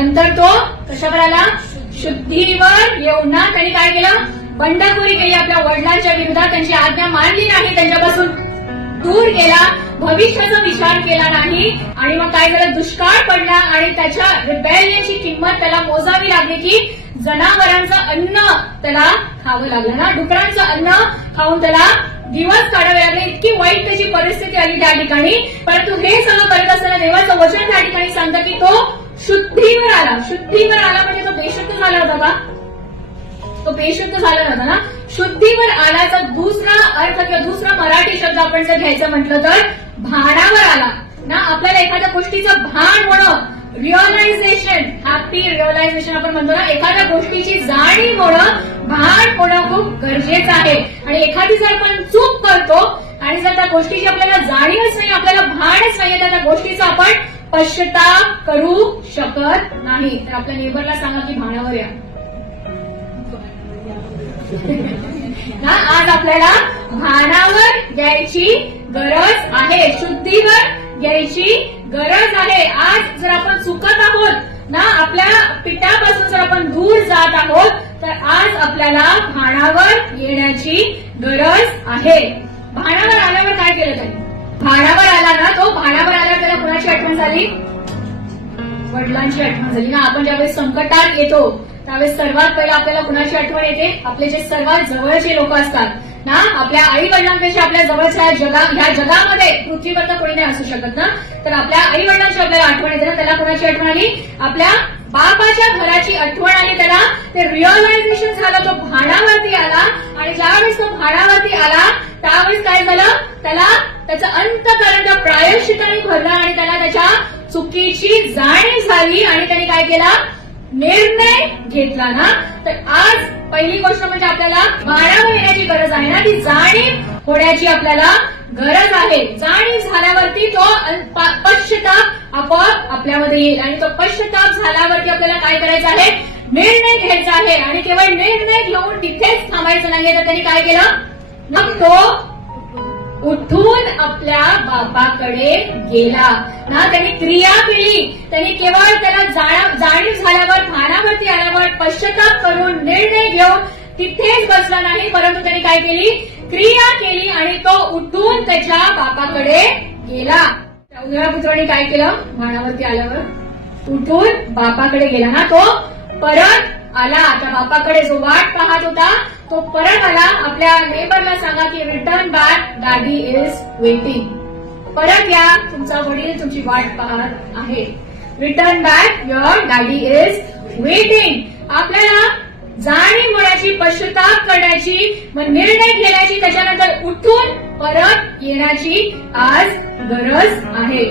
नंतर तो कशावर आला शुद्धीवर येऊन ना. त्यांनी काय केलं? बंडखोरी केली. आपल्या वडिलांच्या विरोधात त्यांची आज्ञा मानली नाही. त्यांच्यापासून दूर केला भविष्याचा विचार केला नाही. आणि मग काय झालं? दुष्काळ पडला. आणि त्याच्या रिबेलियनची किंमत त्याला मोजावी लागली की जनावरांचं अन्न त्याला खावं लागलं ना. डुकरांचं अन्न खाऊन त्याला दिवस काढावे लागले. इतकी वाईट त्याची परिस्थिती आली त्या ठिकाणी. परंतु हे सगळं करत असताना देवाचं वचन त्या ठिकाणी सांगतं की तो शुद्धीवर आला शुद्धीवर आला म्हणजे तो बेशुद्ध झाला होता का? तो बेशुद्ध झाला नव्हता ना? शुद्धीवर आल्याचा दुसरा अर्थ किंवा दुसरा मराठी शब्द आपण जर घ्यायचं म्हटलं तर भाडावर आला. ना आपल्याला एखाद्या गोष्टीचं भान होणं रिअलायझेशन हॅपी रिअलायझेशन आपण म्हणतो ना एखाद्या गोष्टीची जाणीव होणं भान होणं खूप गरजेचं आहे. आणि एखादी जर आपण चूक करतो आणि जर त्या गोष्टीची आपल्याला जाणीवच नाही आपल्याला भानच नाही तर त्या गोष्टीचं आपण स्पष्टता करू शकत नाही. तर आपल्या नेबरला सांगा की भानावर या. ना आज आपल्याला भानावर घ्यायची गरज आहे. शुद्धीवर घ्यायची गरज आहे. आज जर आपण चुकत आहोत ना आपल्या पिठापासून जर आपण दूर जात आहोत तर आज आपल्याला भानावर येण्याची गरज आहे. भानावर आल्यावर काय केलं झाली वडिलांची आठवण झाली. ना आपण ज्यावेळेस संकटात येतो त्यावेळेस सर्वात पहिला आपल्याला कुणाची आठवण येते? आपले जे सर्वात जवळचे लोक असतात. ना आपल्या आई वडिलांपेक्षा आपल्या जवळच्या जगा ह्या जगामध्ये पृथ्वीवर तर कोणी नाही असू शकत ना? तर आपल्या आई वडिलांची आपल्याला आठवण येते ना? त्याला कुणाची आठवण आली? आपल्या बापाच्या घराची आठवण आली त्याला. ते रिअलायझेशन झालं तो भाडावरती आला. आणि ज्यावेळेस तो भाडावरती आला त्यावेळेस काय झालं? त्याला त्याचं अंतकरण प्रायश्चिताने भरलं आणि त्याला त्याच्या चुकीची जाणीव झाली आणि त्याने काय केला? निर्णय घेतला ना? तर आज पहिली गोष्ट म्हणजे आपल्याला बारा येण्याची गरज आहे ना? ती जाणीव होण्याची आपल्याला गरज आहे. जाणीव झाल्यावरती तो पश्चताप आपोआप आपल्यामध्ये येईल. आणि तो पश्चताप झाल्यावरती आपल्याला काय करायचं आहे? निर्णय घ्यायचा आहे. आणि केवळ निर्णय घेऊन तिथेच थांबायचं नाहीये. तर त्यांनी काय केलं? मग तो उठून आपल्या बापाकडे गेला. ना त्यांनी क्रिया केली. त्यांनी केवळ त्याला जाणा- जाणीव झाल्यावर भानावरती आल्यावर पश्चाताप करून निर्णय घेऊन तिथेच बसला नाही. परंतु त्यांनी काय केली? क्रिया केली आणि तो उठून त्याच्या बापाकडे गेला. त्या उजव्या पुत्राने काय केलं? भानावरती आल्यावर उठून बापाकडे गेला. ना तो परत आला. त्या बापाकडे जो वाट पाहत होता तो परत आला. आपल्या नेबरला सांगा की return back daddy is waiting परत या. तुमचा वडील तुमची वाट पाहत आहे. Return back your daddy is waiting आपल्याला जाणीव होण्याची पश्चाताप करण्याची मग निर्णय घेण्याची त्याच्यानंतर उठून परत येण्याची आज गरज आहे.